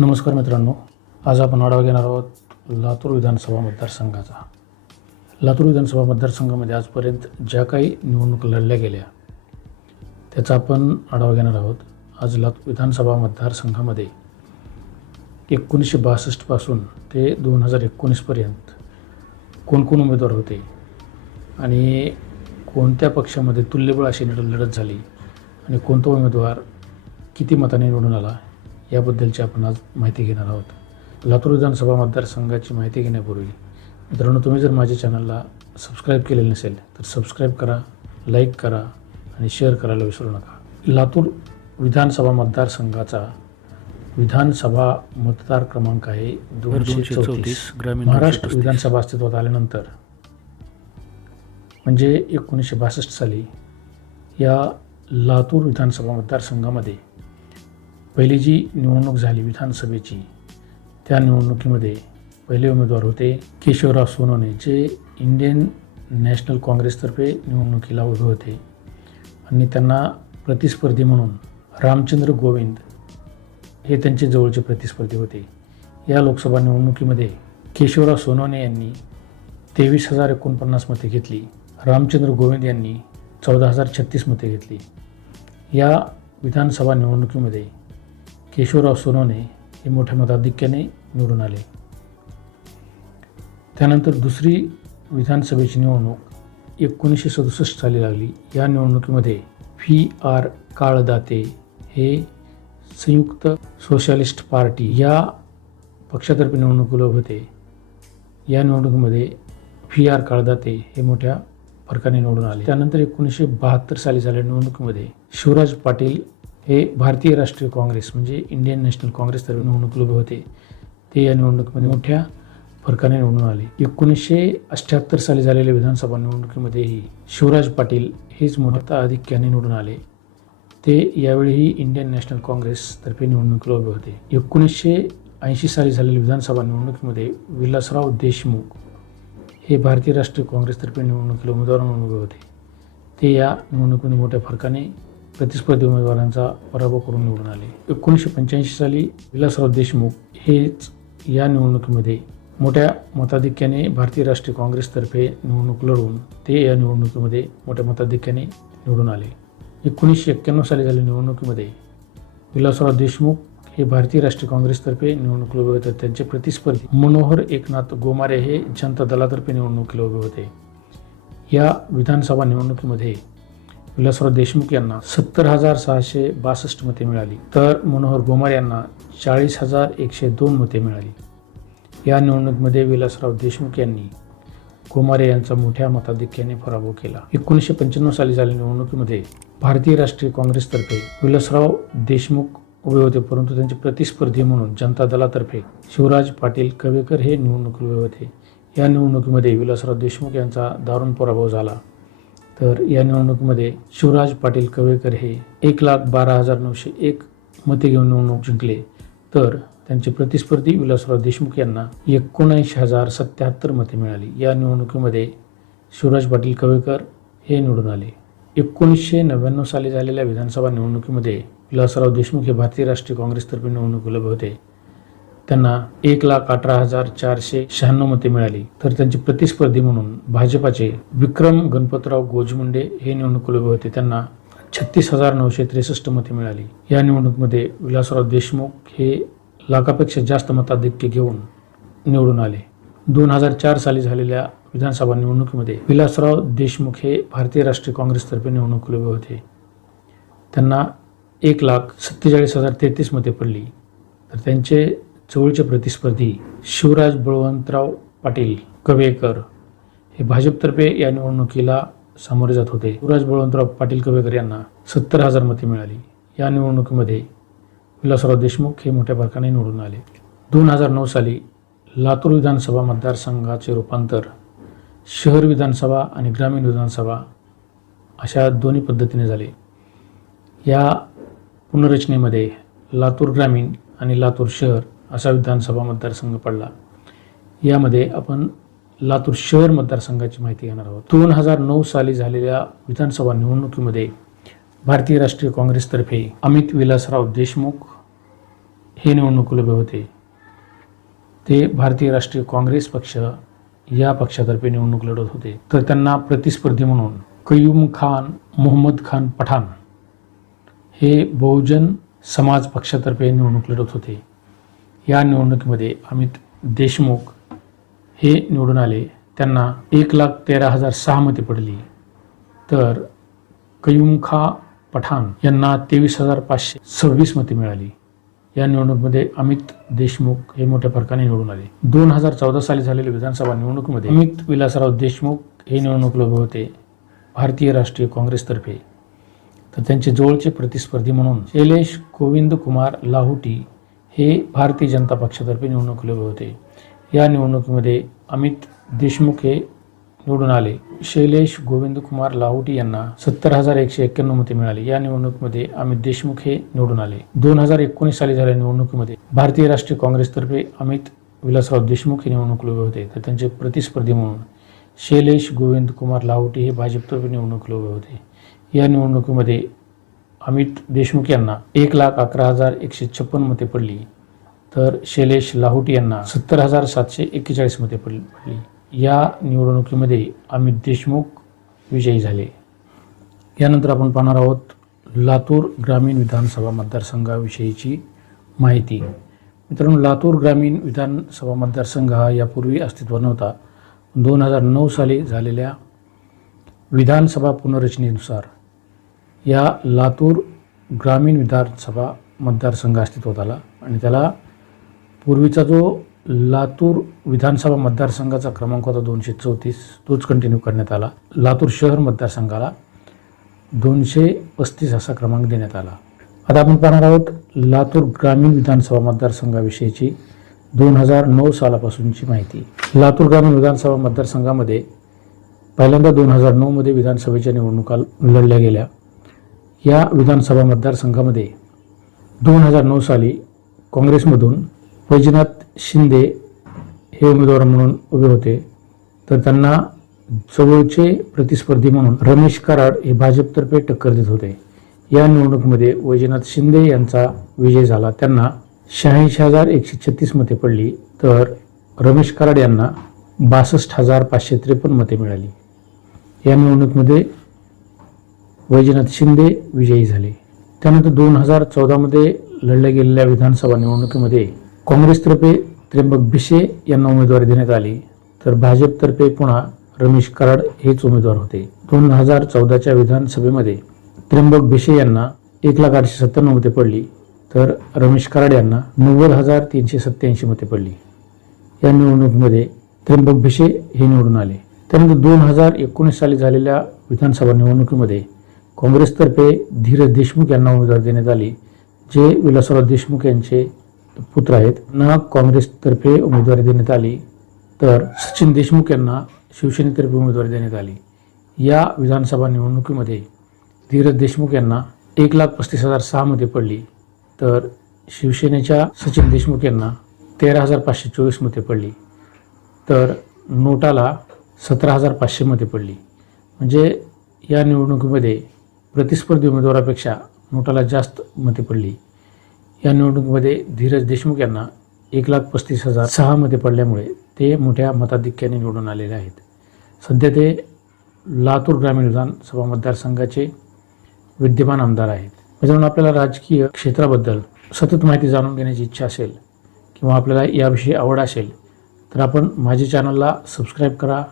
नमस्कार मित्रांनो आज आपण आढावा घेणार आहोत लातूर विधानसभा मतदारसंघाचा. लातूर विधानसभा मतदारसंघामध्ये आजपर्यंत ज्या काही निवडणूक लढल्या गेल्या त्याचा आपण आढावा घेणार आहोत. आज लातूर विधानसभा मतदारसंघामध्ये एकोणीसशे बासष्टपासून ते दोन हजार एकोणीसपर्यंत कोण कोण उमेदवार होते आणि कोणत्या पक्षामध्ये तुल्यबळ अशी लढत झाली आणि कोणता उमेदवार किती मताने निवडून आला याबद्दलची आपण आज माहिती घेणार आहोत. लातूर विधानसभा मतदारसंघाची माहिती घेण्यापूर्वी मित्रांनो तुम्ही जर माझ्या चॅनलला सबस्क्राईब केलेलं नसेल तर सबस्क्राईब करा लाईक करा आणि शेअर करायला विसरू नका. लातूर विधानसभा मतदारसंघाचा विधानसभा मतदार क्रमांक आहे दोनशे चौतीस. ग्रामीण महाराष्ट्र विधानसभा अस्तित्वात आल्यानंतर म्हणजे एकोणीसशे बासष्ट साली या लातूर विधानसभा मतदारसंघामध्ये पहिली जी निवडणूक झाली विधानसभेची त्या निवडणुकीमध्ये पहिले उमेदवार होते केशवराव सोनवणे जे इंडियन नॅशनल काँग्रेसतर्फे निवडणुकीला उभे होते. आणि त्यांना प्रतिस्पर्धी म्हणून रामचंद्र गोविंद हे त्यांचे जवळचे प्रतिस्पर्धी होते. या लोकसभा निवडणुकीमध्ये केशवराव सोनवणे यांनी तेवीस हजार एकोणपन्नास मते घेतली रामचंद्र गोविंद यांनी चौदा हजार छत्तीस मते घेतली. या विधानसभा निवडणुकीमध्ये केशवराव सोनवणे हे मोठ्या मताधिक्याने निवडून आले. त्यानंतर दुसरी विधानसभेची निवडणूक एकोणीसशे सदुसष्ट साली लागली. या निवडणुकीमध्ये व्ही. आर. काळदाते हे संयुक्त सोशलिस्ट पार्टी या पक्षातर्फे निवडणुकीला उभे होते. या निवडणुकीमध्ये व्ही. आर. काळदाते हे मोठ्या फरकाने निवडून आले. त्यानंतर एकोणीसशे बहात्तर साली झालेल्या निवडणुकीमध्ये शिवराज पाटील हे भारतीय राष्ट्रीय काँग्रेस म्हणजे इंडियन नॅशनल काँग्रेसतर्फे निवडणूक उभे होते. ते या निवडणुकीमध्ये मोठ्या फरकाने निवडून आले. एकोणीसशे अठ्ठ्याहत्तर साली झालेल्या विधानसभा निवडणुकीमध्येही शिवराज पाटील हेच मोठ्या आधिक्याने निवडून आले. ते यावेळीही इंडियन नॅशनल काँग्रेसतर्फे निवडणुकीला उभे होते. एकोणीसशे ऐंशी साली झालेल्या विधानसभा निवडणुकीमध्ये विलासराव देशमुख हे भारतीय राष्ट्रीय काँग्रेसतर्फे निवडणुकीला उमेदवार म्हणून उभे होते. ते या निवडणुकीने मोठ्या फरकाने प्रतिस्पर्धी उमेदवारांचा पराभव करून निवडून आले. एकोणीसशे पंच्याऐंशी साली विलासराव देशमुख हेच या निवडणुकीमध्ये मोठ्या मताधिक्याने भारतीय राष्ट्रीय काँग्रेसतर्फे निवडणूक लढवून ते या निवडणुकीमध्ये मोठ्या मताधिक्याने निवडून आले. एकोणीसशे एक्क्याण्णव साली झालेल्या निवडणुकीमध्ये विलासराव देशमुख हे भारतीय राष्ट्रीय काँग्रेसतर्फे निवडणुकीला उभे होते. त्यांचे प्रतिस्पर्धी मनोहर एकनाथ गोमारे हे जनता दलातर्फे निवडणुकीला उभे होते. या विधानसभा निवडणुकीमध्ये विलासराव देशमुख यांना सत्तर हजार सहाशे बासष्ट मते मिळाली. तर मनोहर गोमार यांना चाळीस हजार एकशे दोन मते मिळाली. या निवडणुकीमध्ये विलासराव देशमुख यांनी गोमारे यांचा मोठ्या मताधिक्याने पराभव केला. एकोणीसशे पंच्याण्णव साली झालेल्या निवडणुकीमध्ये भारतीय राष्ट्रीय काँग्रेसतर्फे विलासराव देशमुख उभे होते परंतु त्यांचे प्रतिस्पर्धी म्हणून जनता दलातर्फे शिवराज पाटील कवेकर हे निवडणूक उभे होते. या निवडणुकीमध्ये विलासराव देशमुख यांचा दारुण पराभव झाला. तर या निवडणुकीमध्ये शिवराज पाटील कवेकर हे एक लाख बारा हजार नऊशे एक मते घेऊन निवडणूक जिंकले. तर त्यांचे प्रतिस्पर्धी विलासराव देशमुख यांना एकोणऐंशी हजार सत्याहत्तर मते मिळाली. या निवडणुकीमध्ये शिवराज पाटील कवेकर हे निवडून आले. एकोणीसशे नव्याण्णव साली झालेल्या विधानसभा निवडणुकीमध्ये विलासराव देशमुख हे भारतीय राष्ट्रीय काँग्रेसतर्फे निवडणूक उभे होते. त्यांना एक लाख अठरा हजार चारशे शहाण्णव मते मिळाली. तर त्यांचे प्रतिस्पर्धी म्हणून भाजपाचे विक्रम गणपतराव गोजमुंडे हे निवडणूक उभे होते. त्यांना छत्तीस हजार नऊशे त्रेसष्ट मते मिळाली. या निवडणुकीमध्ये विलासराव देशमुख हे लाखापेक्षा जास्त मताधिक्य घेऊन निवडून आले. दोन हजार चार साली झालेल्या विधानसभा निवडणुकीमध्ये विलासराव देशमुख हे भारतीय राष्ट्रीय काँग्रेसतर्फे निवडणूक उभे होते. त्यांना एक लाख सत्तेचाळीस हजार तेहतीस मते पडली. तर त्यांचे जवळचे प्रतिस्पर्धी शिवराज बळवंतराव पाटील कवेकर हे भाजपतर्फे या निवडणुकीला सामोरे जात होते. शिवराज बळवंतराव पाटील कवेकर यांना सत्तर हजार मते मिळाली. या निवडणुकीमध्ये विलासराव देशमुख हे मोठ्या फरकाने निवडून आले. दोन हजार नऊ साली लातूर विधानसभा मतदारसंघाचे रूपांतर शहर विधानसभा आणि ग्रामीण विधानसभा अशा दोन्ही पद्धतीने झाले. या पुनर्रचनेमध्ये लातूर ग्रामीण आणि लातूर शहर असा विधानसभा मतदारसंघ पडला. यामध्ये आपण लातूर शहर मतदारसंघाची माहिती घेणार आहोत. दोन हजार नऊ साली झालेल्या विधानसभा निवडणुकीमध्ये भारतीय राष्ट्रीय काँग्रेसतर्फे अमित विलासराव देशमुख हे निवडणूक उभे होते. ते भारतीय राष्ट्रीय काँग्रेस पक्ष या पक्षातर्फे निवडणूक लढत होते. तर त्यांना प्रतिस्पर्धी म्हणून कयूम खान मोहम्मद खान पठाण हे बहुजन समाज पक्षातर्फे निवडणूक लढत होते. या निवडणुकीमध्ये अमित देशमुख हे निवडून आले. त्यांना एक लाख तेरा हजार सहा मते पडली. तर कयुमखा पठाण यांना तेवीस हजार पाचशे सव्वीस मते मिळाली. या निवडणुकीमध्ये अमित देशमुख हे मोठ्या फरकाने निवडून आले. दोन हजार चौदा साली झालेल्या विधानसभा निवडणुकीमध्ये अमित विलासराव देशमुख हे निवडणूक उभे होते. भारतीय राष्ट्रीय काँग्रेसतर्फे. तर त्यांचे जवळचे प्रतिस्पर्धी म्हणून शैलेश गोविंद कुमार लाहोटी हे भारतीय जनता पक्षातर्फे निवडणूक उभे होते. या निवडणुकीमध्ये अमित देशमुख हे निवडून आले. शैलेश गोविंदकुमार लाहोटी यांना सत्तर हजार एकशे एक्क्याण्णव मते मिळाली. या निवडणुकीमध्ये अमित देशमुख हे निवडून आले. दोन हजार एकोणीस साली झालेल्या निवडणुकीमध्ये भारतीय राष्ट्रीय काँग्रेसतर्फे अमित विलासराव देशमुख हे निवडणूक उभे होते. तर त्यांचे प्रतिस्पर्धी म्हणून शैलेश गोविंदकुमार लाहोटी हे भाजपतर्फे निवडणूक उभे होते. या निवडणुकीमध्ये अमित देशमुख यांना एक लाख अकरा हजार एकशे छप्पन मते पडली. तर शैलेश लाहोटी यांना सत्तर हजार सातशे एक्केचाळीस मते पडली. पडली या निवडणुकीमध्ये अमित देशमुख विजयी झाले. यानंतर आपण पाहणार आहोत लातूर ग्रामीण विधानसभा मतदारसंघाविषयीची माहिती. मित्रांनो लातूर ग्रामीण विधानसभा मतदारसंघ हा यापूर्वी अस्तित्व नव्हता. दोन हजार नऊ साली झालेल्या विधानसभा पुनर्रचनेनुसार या लातूर ग्रामीण विधानसभा मतदारसंघ अस्तित्वात आला आणि त्याला पूर्वीचा जो लातूर विधानसभा मतदारसंघाचा क्रमांक होता दोनशे चौतीस तोच कंटिन्यू करण्यात आला. लातूर शहर मतदारसंघाला दोनशे पस्तीस असा क्रमांक देण्यात आला. आता आपण पाहणार आहोत लातूर ग्रामीण विधानसभा मतदारसंघाविषयीची दोन हजार नऊ सालापासूनची माहिती. लातूर ग्रामीण विधानसभा मतदारसंघामध्ये पहिल्यांदा दोन हजार नऊमध्ये विधानसभेच्या निवडणुका लढल्या गेल्या. या विधानसभा मतदारसंघामध्ये दोन हजार नऊ साली काँग्रेसमधून वैजनाथ शिंदे हे उमेदवार म्हणून उभे होते. तर त्यांना जवळचे प्रतिस्पर्धी म्हणून रमेश कराड हे भाजपतर्फे टक्कर देत होते. या निवडणुकीमध्ये वैजनाथ शिंदे यांचा विजय झाला. त्यांना शहाऐंशी हजार एकशे छत्तीस मते पडली. तर रमेश कराड यांना बासष्ट हजार पाचशे त्रेपन्न मते मिळाली. या निवडणुकीमध्ये वैजनाथ शिंदे विजयी झाले. त्यानंतर दोन हजार चौदामध्ये लढल्या गेलेल्या विधानसभा निवडणुकीमध्ये काँग्रेसतर्फे त्र्यंबक भिसे यांना उमेदवारी देण्यात आली. तर भाजपतर्फे पुन्हा रमेश कराड हेच उमेदवार होते. दोन हजार चौदाच्या विधानसभेमध्ये त्र्यंबक भिसे यांना एक लाख आठशे सत्त्याण्णव मते पडली. तर रमेश कराड यांना नव्वद हजार तीनशे सत्त्याऐंशी मते पडली. या निवडणुकीमध्ये त्र्यंबक भिसे हे निवडून आले. त्यानंतर दोन हजार एकोणीस साली झालेल्या विधानसभा निवडणुकीमध्ये काँग्रेसतर्फे धीरज देशमुख यांना उमेदवारी देण्यात आली जे विलासराव देशमुख यांचे पुत्र आहेत. ना काँग्रेसतर्फे उमेदवारी देण्यात आली तर सचिन देशमुख यांना शिवसेनेतर्फे उमेदवारी देण्यात आली. या विधानसभा निवडणुकीमध्ये धीरज देशमुख यांना एक लाख पस्तीस हजार सहामध्ये पडली तर शिवसेनेच्या सचिन देशमुख यांना तेरा हजार पाचशे चोवीसमध्ये पडली तर नोटाला सतरा हजार पाचशेमध्ये पडली. म्हणजे या निवडणुकीमध्ये प्रतिस्पर्धी उमेदवारापेक्षा नोटाला जास्त मते पडली. या निवडणुकीमध्ये धीरज देशमुख यांना एक लाख पस्तीस हजार सहा मते पडल्यामुळे ते मोठ्या मताधिक्याने निवडून आलेले आहेत. सध्या ते लातूर ग्रामीण विधानसभा मतदारसंघाचे विद्यमान आमदार आहेत. मित्रांनो आपल्याला राजकीय क्षेत्राबद्दल सतत माहिती जाणून घेण्याची इच्छा असेल किंवा आपल्याला याविषयी आवड असेल तर आपण माझ्या चॅनलला सबस्क्राईब करा